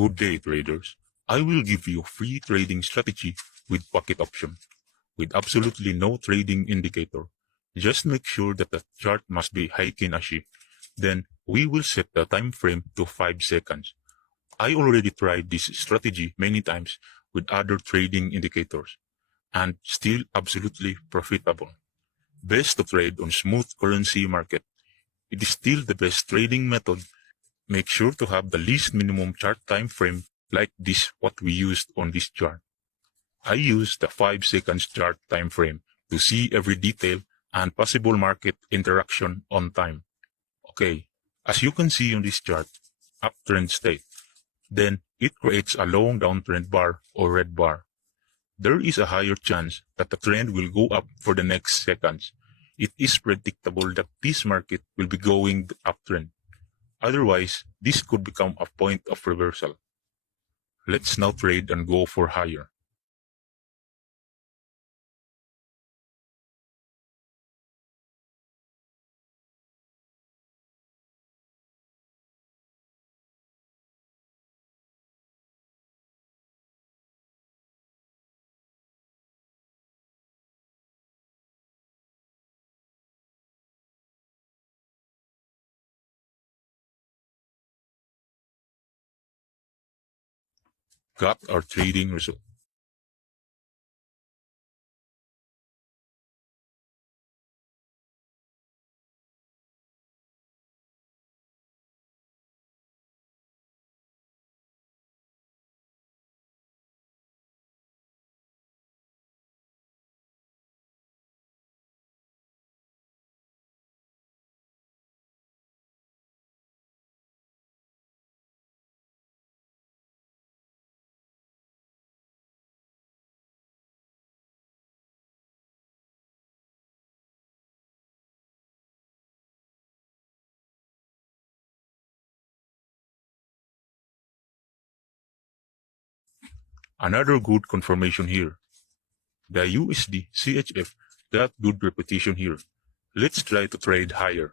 Good day, traders. I will give you a free trading strategy with pocket option, with absolutely no trading indicator. Just make sure that the chart must be Heiken Ashi. Then we will set the time frame to 5 seconds. I already tried this strategy many times with other trading indicators, and still absolutely profitable. Best to trade on smooth currency market. It is still the best trading method. Make sure to have the least minimum chart time frame like this what we used on this chart. I use the 5 seconds chart time frame to see every detail and possible market interaction on time. Okay, as you can see on this chart, uptrend state. Then it creates a long downtrend bar or red bar. There is a higher chance that the trend will go up for the next seconds. It is predictable that this market will be going uptrend. Otherwise, this could become a point of reversal. Let's now trade and go for higher. Got our trading result. Another good confirmation here. The USD CHF got good repetition here. Let's try to trade higher.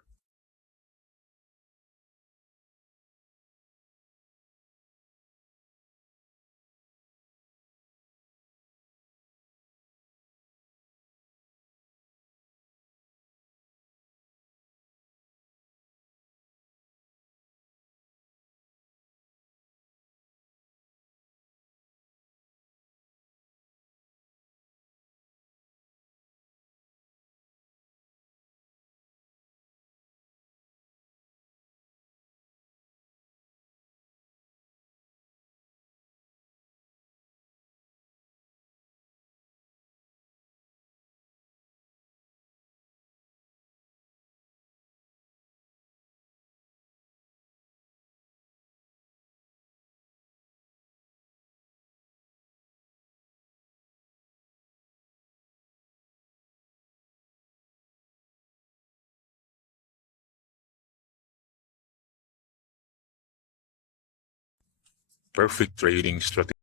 Perfect trading strategy.